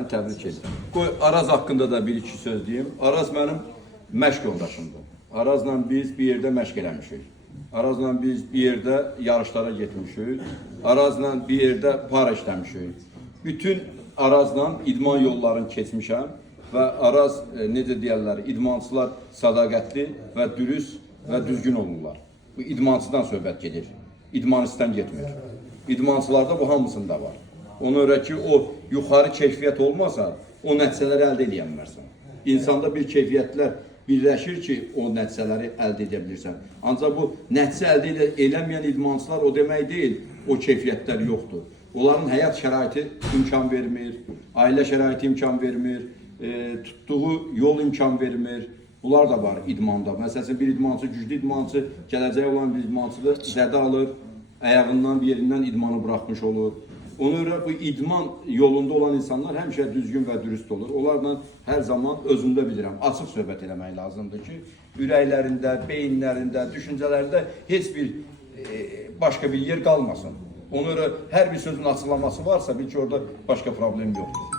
səni təbrik edirəm. Qoy Araz haqqında da bir-iki söz deyim. Araz mənim məşq yoldaşımdır. Arazla biz bir yerdə məşq eləmişik. Arazla biz bir yerdə yarışlara getmişik. Arazla bir yerdə para işləmişik. Bütün Arazla idman yollarını keçmişəm və Araz, necə deyərlər, idmançılar sədaqətli və dürüst və düzgün olurlar. Bu idmançıdan söhbət gedir, idmanistdən getmir. İdmançılarda bu hamısında var. Ona görə ki, o yuxarı keyfiyyət olmasa, o nəticələri əldə edə bilmərsən. İnsanda bir keyfiyyətlər birləşir ki, o nəticələri əldə edə bilirsən. Ancaq bu nəticə əldə eləməyən idmançılar o demək deyil, o keyfiyyətlər yoxdur. Onların həyat şəraiti imkan vermir, ailə şəraiti imkan vermir, tutduğu yol imkan vermir. Bunlar da var idmanda. Məsələn, bir idmançı, güclü idmançı, gələcəyə olan bir idmançıdır, zədə alır, ayağından bir yerindən idmanı buraxmış olur. Ona görə bu idman yolunda olan insanlar həmişə düzgün və dürüst olur. Onlarla hər zaman özümdə bilirəm, açıq söhbət eləmək lazımdır ki, ürəklərində, beyinlərində, düşüncələrində heç bir başqa bir yer qalmasın. Ona görə hər bir sözün açıqlaması varsa, bil ki, orada başqa problem yoxdur.